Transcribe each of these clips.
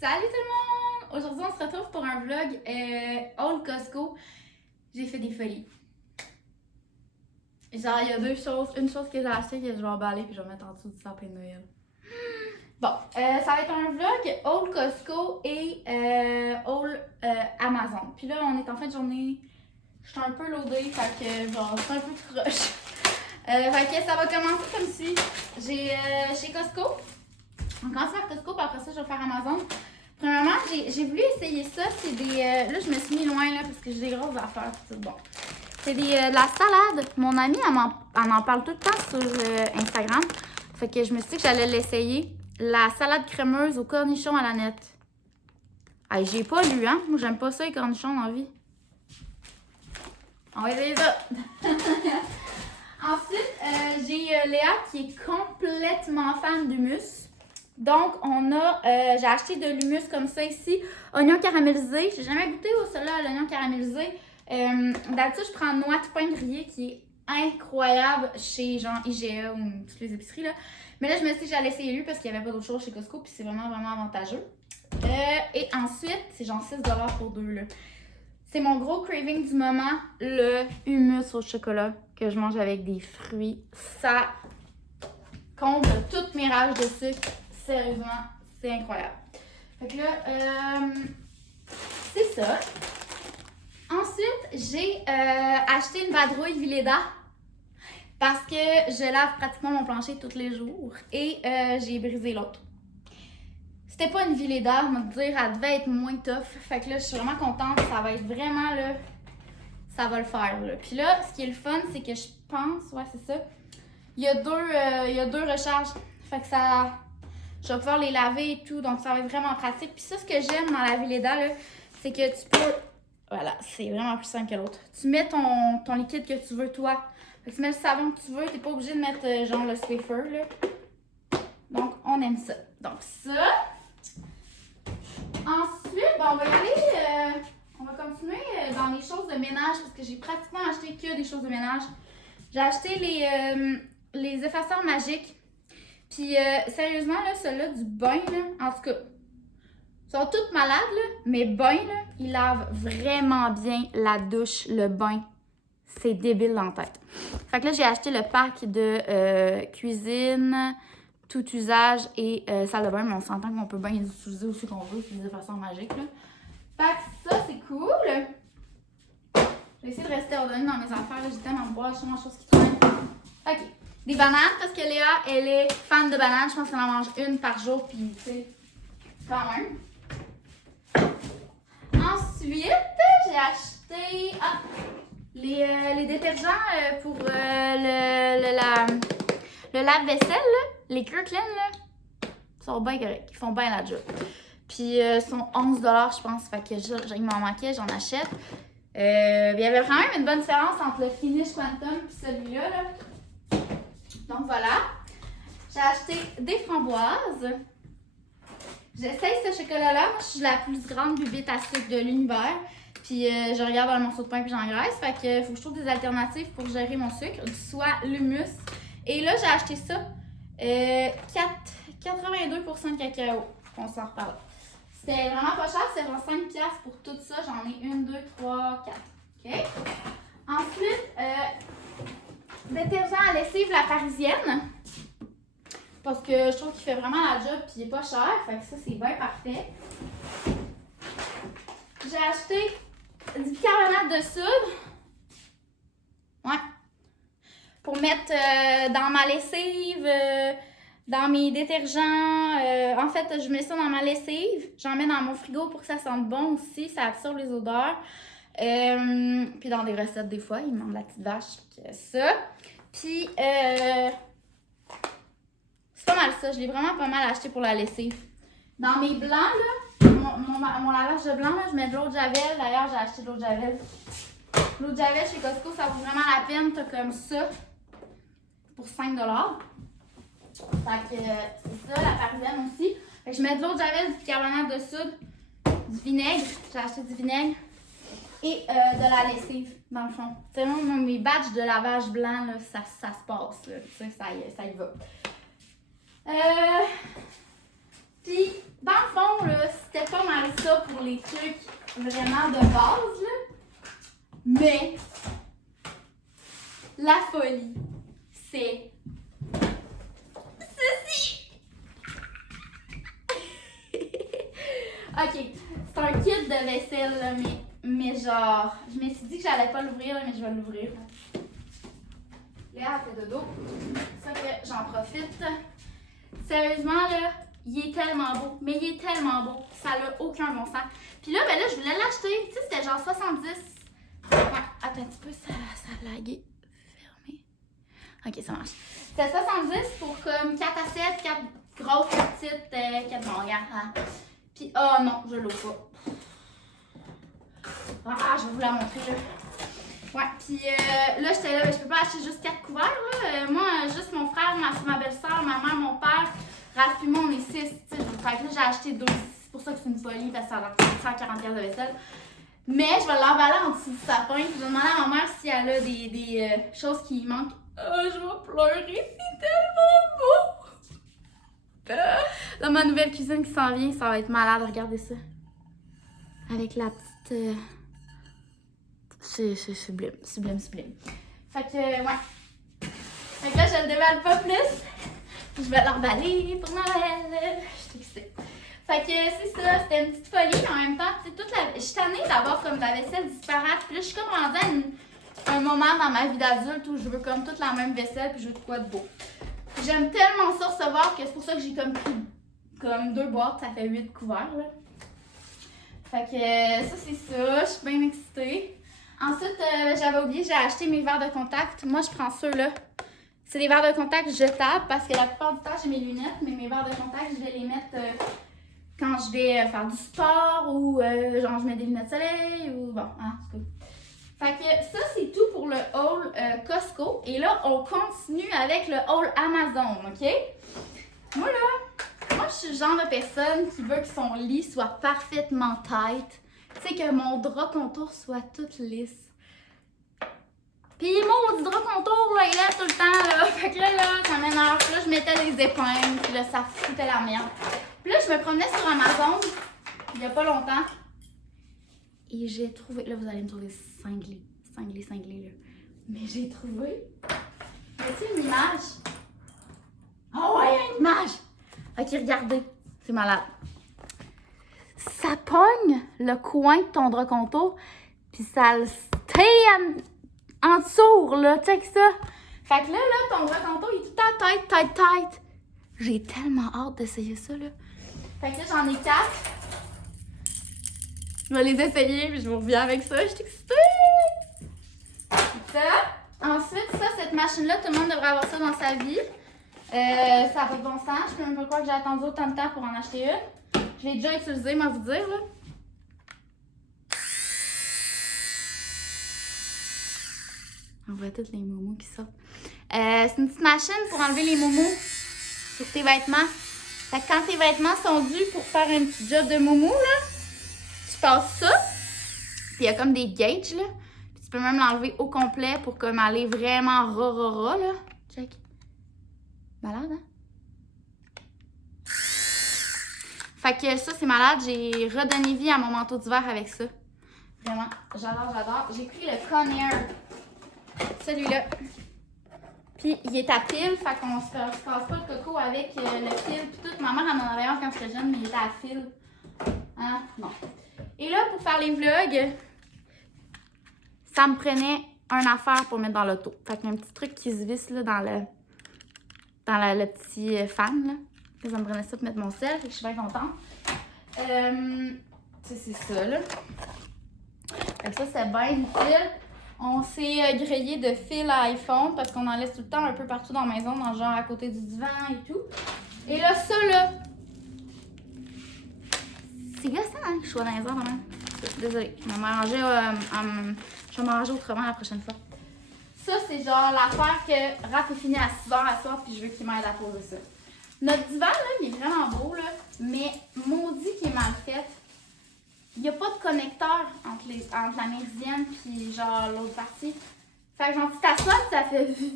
Salut tout le monde! Aujourd'hui, on se retrouve pour un vlog Old Costco. J'ai fait des folies. Genre, il y a deux choses. Une chose que j'ai achetée que je vais emballer puis je vais mettre en dessous du sapin de Noël. Bon, ça va être un vlog Old Costco et Old Amazon. Puis là, on est en fin de journée. Je suis un peu loadée, fait que genre, c'est un peu croche. Fait que ça va commencer comme suit. J'ai chez Costco. On commence par Costco, puis après ça, je vais faire Amazon. Premièrement, j'ai voulu essayer ça. C'est des. Là, je me suis mis loin là, parce que j'ai des grosses affaires. Bon. C'est de la salade. Mon amie, elle en parle tout le temps sur Instagram. Fait que je me suis dit que j'allais l'essayer. La salade crémeuse aux cornichons à la nette. Hey, j'ai pas lu, hein? Moi, j'aime pas ça, les cornichons dans la vie. On va essayer ça. Ensuite, j'ai Léa qui est complètement fan d'hummus. Donc, j'ai acheté de l'hummus comme ça ici. Oignon caramélisé. J'ai jamais goûté au celui-là à l'oignon caramélisé. D'habitude, je prends noix de pain grillé qui est incroyable chez genre IGA ou toutes les épiceries. Là. Mais là, je me suis dit que j'allais essayer lui parce qu'il n'y avait pas d'autre chose chez Costco. Puis c'est vraiment, vraiment avantageux. Et ensuite, c'est genre 6$ pour deux. Là. C'est mon gros craving du moment, le hummus au chocolat que je mange avec des fruits. Ça comble toutes mes rages de sucre. Sérieusement, c'est incroyable. Fait que là, c'est ça. Ensuite, j'ai acheté une vadrouille Vileda parce que je lave pratiquement mon plancher tous les jours et j'ai brisé l'autre. C'était pas une Vileda, on va te dire, elle devait être moins tough. Fait que là, je suis vraiment contente. Ça va être vraiment là, ça va le faire. Là. Puis là, ce qui est le fun, c'est que je pense, ouais, c'est ça. Il y a deux recharges. Fait que ça. Je vais pouvoir les laver et tout, donc ça va être vraiment pratique. Puis ça, ce que j'aime dans la Vileda, là, c'est que tu peux... Voilà, c'est vraiment plus simple que l'autre. Tu mets ton liquide que tu veux, toi. Fait que tu mets le savon que tu veux, t'es pas obligé de mettre genre le Swiffer, là. Donc, on aime ça. Donc, ça. Ensuite, ben, on va y aller... on va continuer dans les choses de ménage, parce que j'ai pratiquement acheté que des choses de ménage. J'ai acheté les effaceurs magiques. Puis, sérieusement, là, ceux-là du bain, là, en tout cas, ils sont toutes malades, là, mais bain, là, ils lavent vraiment bien la douche, le bain. C'est débile dans la tête. Fait que là, j'ai acheté le pack de cuisine, tout usage et salle de bain, mais on s'entend qu'on peut bien les utiliser aussi qu'on veut, c'est des effaceurs magiques, là. Fait que ça, c'est cool. Je vais essayer de rester ordonnée dans mes affaires, là, j'ai tellement de boire, sûrement choses qui traînent. OK. Des bananes, parce que Léa, elle est fan de bananes. Je pense qu'elle en mange une par jour, puis tu sais, quand même. Ensuite, j'ai acheté les détergents pour le lave-vaisselle, là. Les Kirkland, là, sont bien corrects. Ils font bien la job. Puis, ils sont 11$, je pense. Fait que il m'en manquait, j'en achète. Il y avait quand même une bonne différence entre le Finish Quantum et celui-là, là. Donc voilà, j'ai acheté des framboises. J'essaye ce chocolat-là. Moi, je suis la plus grande bubite à sucre de l'univers. Puis je regarde un morceau de pain puis j'engraisse. Fait que faut que je trouve des alternatives pour gérer mon sucre, soit l'hummus. Et là, j'ai acheté ça. 82% de cacao. On s'en reparle. C'était vraiment pas cher. C'est genre 5$ pour tout ça. J'en ai 1, 2, 3, 4. OK? Ensuite, détergent à lessive la parisienne. Parce que je trouve qu'il fait vraiment la job et il est pas cher. Fait que ça, c'est bien parfait. J'ai acheté du bicarbonate de soude. Ouais. Pour mettre dans ma lessive, dans mes détergents. En fait, je mets ça dans ma lessive. J'en mets dans mon frigo pour que ça sente bon aussi. Ça absorbe les odeurs. Puis dans des recettes, des fois, ils me demandent la petite vache. Ça. Puis, c'est pas mal ça. Je l'ai vraiment pas mal acheté pour la lessive. Dans mes blancs, là, mon lavage de blanc, là, je mets de l'eau de Javel. D'ailleurs, j'ai acheté de l'eau de Javel. L'eau de Javel chez Costco, ça vaut vraiment la peine. T'as comme ça pour 5$. Fait que c'est ça, la parisienne aussi. Fait que je mets de l'eau de Javel, du bicarbonate de soude, du vinaigre. J'ai acheté du vinaigre. Et de la lessive, dans le fond. C'est vraiment mes batchs de lavage blanc, là, ça se passe. Là, ça y va. Puis, dans le fond, là, garde ça pour les trucs vraiment de base, là. Mais la folie, c'est ceci! Ok, c'est un kit de vaisselle, là, mais genre, je me suis dit que j'allais pas l'ouvrir, mais je vais l'ouvrir. Léa a fait dodo, ça que j'en profite. Sérieusement, là, il est tellement beau, mais il est tellement beau, ça n'a aucun bon sens. Puis là, ben là, je voulais l'acheter, tu sais, c'était genre 70. Ouais, attends un petit peu, ça a lagué. Fermé. Ok, ça marche. C'était 70 pour comme 4 assiettes, 4 grosses, 4 petites, 4 bon, regarde. Hein. Puis, oh non, je l'ouvre pas. Ah, je vais vous la montrer, là. Ouais, puis là, j'étais là, je peux pas acheter juste 4 couverts, là. Moi, juste mon frère, ma belle-sœur, ma mère, mon père, Raph puis moi, on est 6, tu sais. Fait que là, j'ai acheté 2. C'est pour ça que c'est une folie, parce que ça a l'air 140$ de vaisselle. Mais je vais l'emballer en dessous du sapin, puis je vais demander à ma mère si elle a des choses qui manquent. Je vais pleurer, c'est tellement beau! Là, ma nouvelle cuisine qui s'en vient, ça va être malade, regardez ça. Avec la petite... C'est sublime, sublime, sublime. Fait que, ouais. Fait que là, je le déballe pas plus. Je vais l'emballer pour Noël. Je suis excitée. Fait que c'est ça, c'était une petite folie, mais en même temps, tu sais, je suis tannée d'avoir comme la vaisselle disparate. Puis là, je suis comme rendue à un moment dans ma vie d'adulte où je veux comme toute la même vaisselle, puis je veux de quoi de beau. J'aime tellement ça recevoir que c'est pour ça que j'ai comme pris comme 2 boîtes, ça fait 8 couverts, là. Fait que ça, c'est ça, je suis bien excitée. Ensuite, j'avais oublié, j'ai acheté mes verres de contact. Moi, je prends ceux-là. C'est des verres de contact jetables parce que la plupart du temps, j'ai mes lunettes, mais mes verres de contact, je vais les mettre quand je vais faire du sport ou genre je mets des lunettes soleil ou bon, hein, c'est cool. Fait que ça, c'est tout pour le haul Costco. Et là, on continue avec le haul Amazon, OK? Moi, je suis le genre de personne qui veut que son lit soit parfaitement tight. Tu sais, que mon drap contour soit tout lisse. Pis mon drap contour, là, il lève tout le temps, là. Fait que là, ça m'énerve. Puis là, je mettais des épingles, puis là, ça foutait la merde. Puis là, je me promenais sur Amazon, il y a pas longtemps. Et j'ai trouvé... Là, vous allez me trouver cinglé, là. Mais j'ai trouvé... Y a-t-il une image? Oh ouais, il y a une image! Ok, regardez. C'est malade. Ça pogne le coin de ton drap contour, puis ça le stay en dessous, là. Check ça. Fait que là, ton drap contour, il est tout à tête. J'ai tellement hâte d'essayer ça, là. Fait que là, j'en ai 4. Je vais les essayer, puis je vous reviens avec ça. Je suis excitée! Ça. Ensuite, cette machine-là, tout le monde devrait avoir ça dans sa vie. Ça n'a pas de bon sens. Je peux même pas croire que j'ai attendu autant de temps pour en acheter une. Je l'ai déjà utilisée, moi, vous dire, là. On voit toutes les moumous qui sortent. C'est une petite machine pour enlever les moumous sur tes vêtements. Fait que quand tes vêtements sont dus pour faire un petit job de moumou, là, tu passes ça. Puis il y a comme des gauges, là. Puis tu peux même l'enlever au complet pour comme aller vraiment ra, là. Check. Malade, hein? Fait que ça, c'est malade. J'ai redonné vie à mon manteau d'hiver avec ça. Vraiment, j'adore. J'ai pris le Conair. Celui-là. Puis, il est à pile, fait qu'on se casse pas le coco avec le fil. Puis tout, ma mère en avait un quand j'étais jeune, mais il était à fil. Hein? Non. Et là, pour faire les vlogs, ça me prenait une affaire pour mettre dans l'auto. Fait qu'il y a un petit truc qui se visse là, dans le petit fan. Là. Ça me prenait ça pour mettre mon sel, fait que je suis bien contente. C'est ça, là. Fait que ça, c'est bien utile. On s'est grillé de fil à iPhone parce qu'on en laisse tout le temps un peu partout dans la maison, dans le genre à côté du divan et tout. Et là, ça, là, c'est gossant, hein, que je sois dans les airs, maman. Désolée, je vais m'arranger autrement la prochaine fois. Ça, c'est genre l'affaire que Raph est fini à 6h à soir, puis je veux qu'il m'aide à poser ça. Notre divan, là, il est vraiment beau, là, mais maudit qu'il est mal fait. Il n'y a pas de connecteur entre la méridienne puis genre l'autre partie. Fait que genre, tu t'assois et ça fait vu.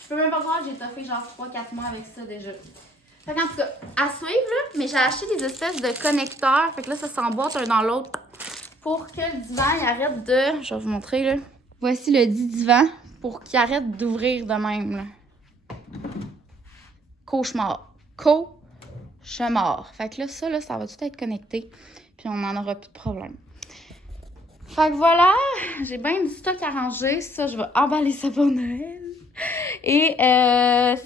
Je peux même pas croire que j'ai toffé genre 3-4 mois avec ça déjà. Fait qu'en tout cas, à suivre, là, mais j'ai acheté des espèces de connecteurs. Fait que là, ça s'emboîte un dans l'autre pour que le divan, il arrête de... Je vais vous montrer, là. Voici le dit divan pour qu'il arrête d'ouvrir de même, là. Cauchemar. Cauchemar. Fait que là, ça va tout être connecté. Puis on n'en aura plus de problème. Fait que voilà, j'ai bien du stock à ranger. Ça, je vais emballer ça pour Noël. Et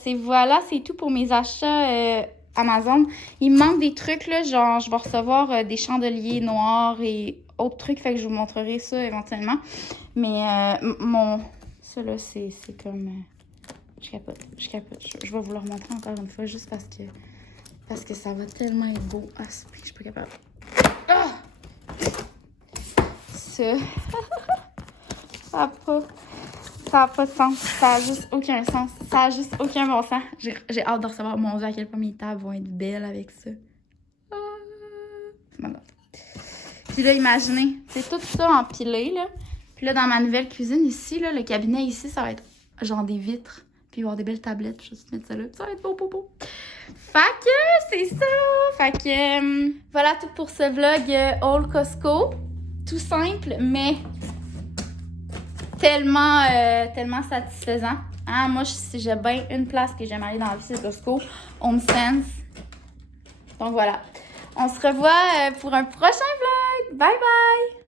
c'est tout pour mes achats Amazon. Il me manque des trucs, là, genre je vais recevoir des chandeliers noirs et autres trucs, fait que je vous montrerai ça éventuellement. Mais ça là, c'est comme... je capote. Je vais vous le remontrer encore une fois, juste parce que ça va tellement être beau. Ah, je suis pas capable. Ah! Ça... Ça n'a pas de sens. Ça n'a juste aucun sens. Ça n'a juste aucun bon sens. J'ai hâte de recevoir. Mon Dieu, à quel point mes tables vont être belles avec ça. Ah, c'est malade. Puis là, imaginez, c'est tout ça empilé, là. Puis là, dans ma nouvelle cuisine ici, là, le cabinet ici, ça va être genre des vitres. Puis il va y avoir des belles tablettes. Je vais juste mettre ça là. Ça va être beau. Fait que c'est ça. Fait que voilà tout pour ce vlog Haul Costco. Tout simple, mais... tellement satisfaisant. Hein? Moi, si j'ai bien une place que j'aime aller dans la vie, c'est Costco, HomeSense. Donc voilà. On se revoit pour un prochain vlog. Bye bye!